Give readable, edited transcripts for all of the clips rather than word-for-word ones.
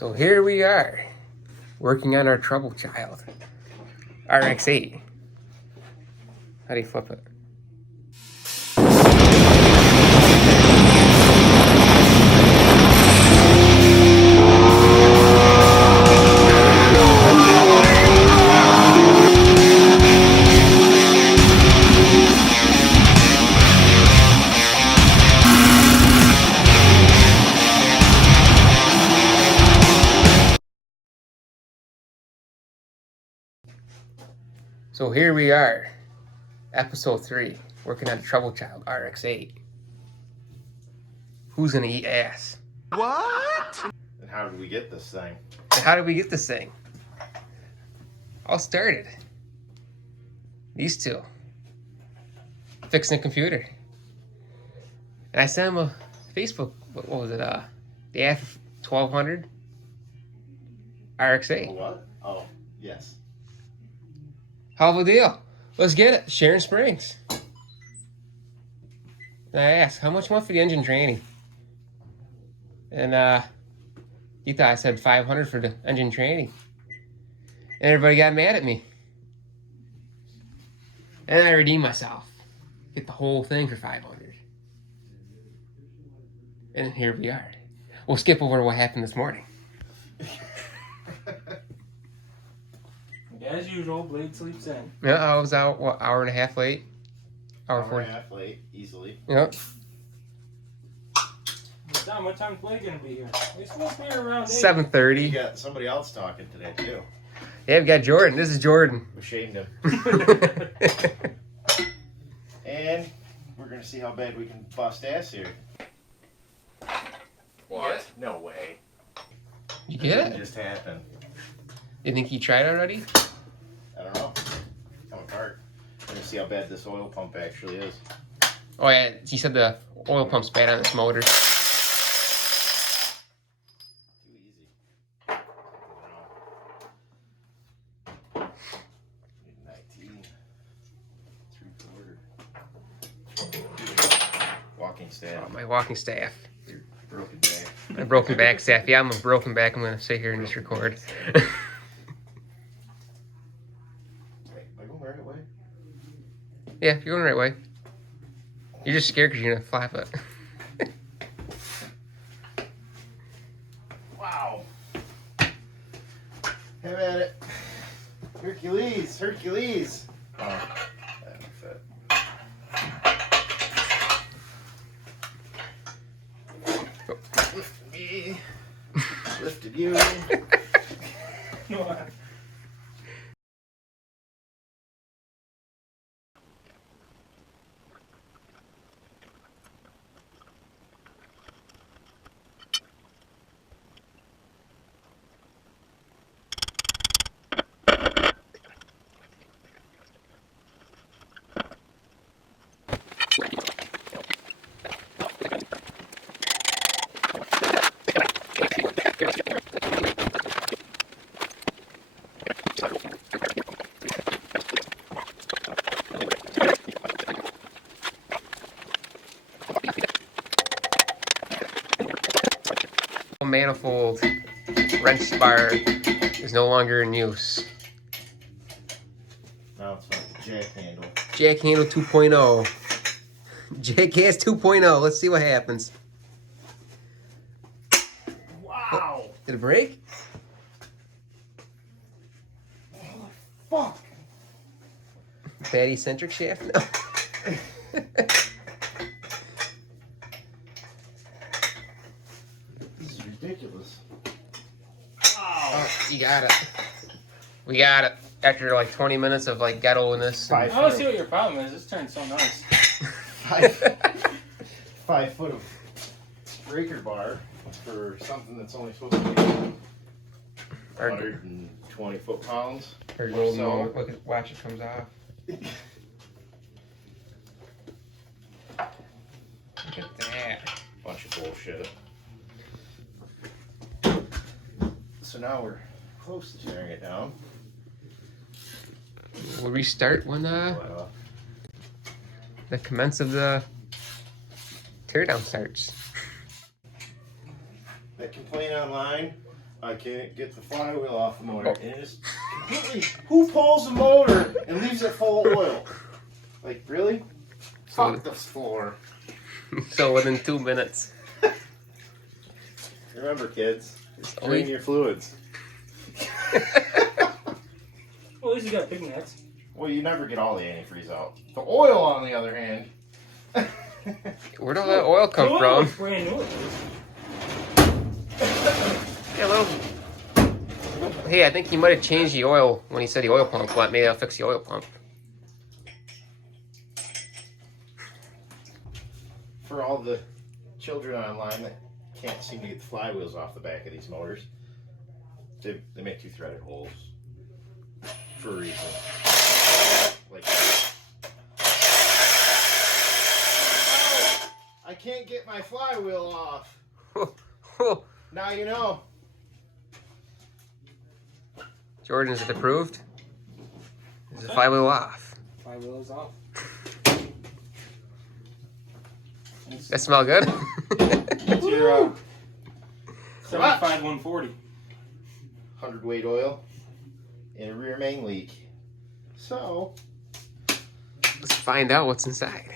So here we are, working on our trouble child, Rx8. How do you flip it? So here we are, episode 3, working on the trouble child, Rx8. Who's gonna eat ass? What? And how did we get this thing? And how did we get this thing? All started. These two. Fixing a computer. And I sent them a Facebook, what was it, the F 1200 Rx8. What? Oh, yes. Hell of a deal. Let's get it. Sharon Springs. And I asked, how much month for the engine training? And he thought I said $500 for the engine training. And everybody got mad at me. And I redeemed myself. Get the whole thing for $500. And here we are. We'll skip over what happened this morning. As usual, Blade sleeps in. Yeah, I was out, what, hour and a half late? Hour 40. and a half late, easily. Yep. What time's Blade gonna be here? He's supposed to be here around 8. 7:30. You got somebody else talking today, too. Yeah, we got Jordan. This is Jordan. We shamed him. And we're going to see how bad we can bust ass here. What? No way. You get It it? just happened. You think he tried already? I don't know. Come apart. We're going to see how bad this oil pump actually is. Oh yeah, he said the oil pump's bad on this motor. Too easy. I don't know. 19. 3/4. Walking staff. Oh, my walking staff. Your broken back. My broken back staff. Yeah, I'm a broken back. I'm gonna sit here and just record. Wait, am I going the right way? Yeah, you're going the right way. You're just scared because you're gonna flap it. Wow. Have at it. Hercules, Hercules. Oh, that didn't fit. Lifted me. Lifted you. Manifold wrench bar is no longer in use. Now it's like the jack handle. Jack handle 2.0. Jackass 2.0. Let's see what happens. Wow. Did it break? Fuck. Bad eccentric shaft? No. This is ridiculous. Oh, you got it. We got it. After like 20 minutes of like ghetto-ness. I don't see what your problem is. This turn's so nice. 5 foot of breaker bar for something that's only supposed to be 120 foot-pounds. Or or golden so. moment. Look at, watch it comes off. Look at that. Bunch of bullshit. So now we're close to tearing it down. We'll restart when But, the commence of the teardown starts. that complaint online I can't get the flywheel off the motor. Oh. And it's completely. Who pulls the motor and leaves it full of oil? Like, really? So- Fuck this floor. So within 2 minutes. Remember, kids, Only- drain your fluids. Well, at least you got big nets. Well, you never get all the antifreeze out. The oil, on the other hand. Where'd all that oil come The oil from? looks brand new. Yeah, little. Hey, I think he might have changed the oil when he said the oil pump went. Maybe I'll fix the oil pump. For all the children online that can't seem to get the flywheels off the back of these motors, they make 2-threaded holes for a reason. Like, I can't get my flywheel off. Now you know. Jordan, is it approved? Is the flywheel off? Flywheel is off. That smell good? It's your 75 140. 100 weight oil and a rear main leak. So, Let's find out what's inside.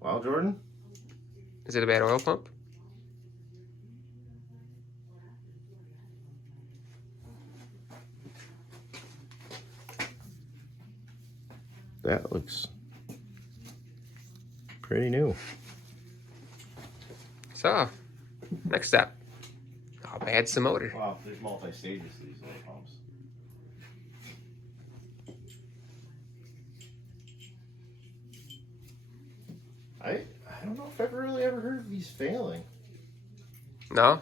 well, Jordan, Is it a bad oil pump? that looks pretty new. So, next step. I'll add some motor. Wow, there's multi-stages to these little pumps. I don't know if I've really ever heard of these failing. No?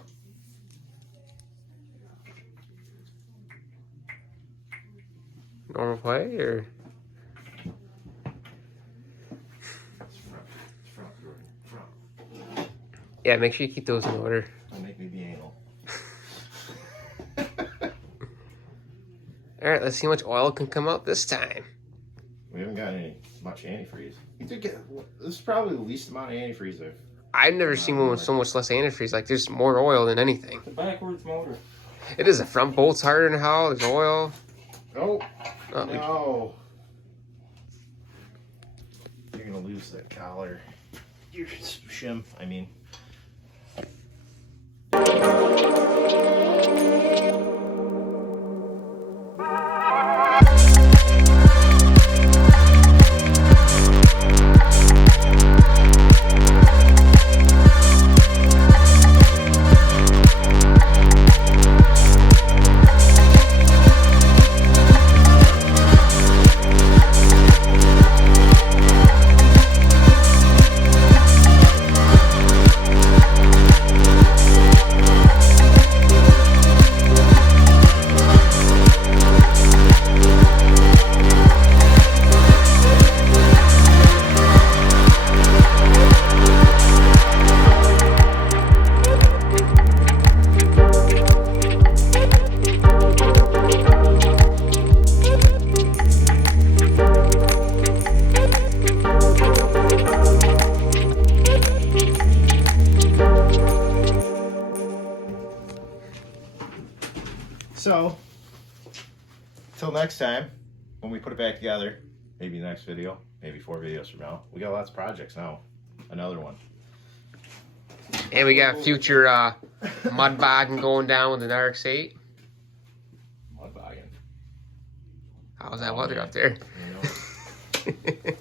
Normal play or? It's front, Jordan, front. Yeah, make sure you keep those in order. Don't make me be anal. Alright, let's see how much oil can come out this time. We haven't got much antifreeze. You did get, this is probably the least amount of antifreeze I've never seen one with so much less antifreeze. Like, there's more oil than anything. The backwards motor. It is. The front bolt's harder than hell. There's oil. Oh, Oh, no. You're going to lose that collar. Your shim, I mean. So, till next time, when we put it back together, maybe the next video, maybe 4 videos from now. We got lots of projects now. Another one. and we got future mud bogging going down with an Rx8. Mud bogging. How's that Oh, weather man. up there? You know?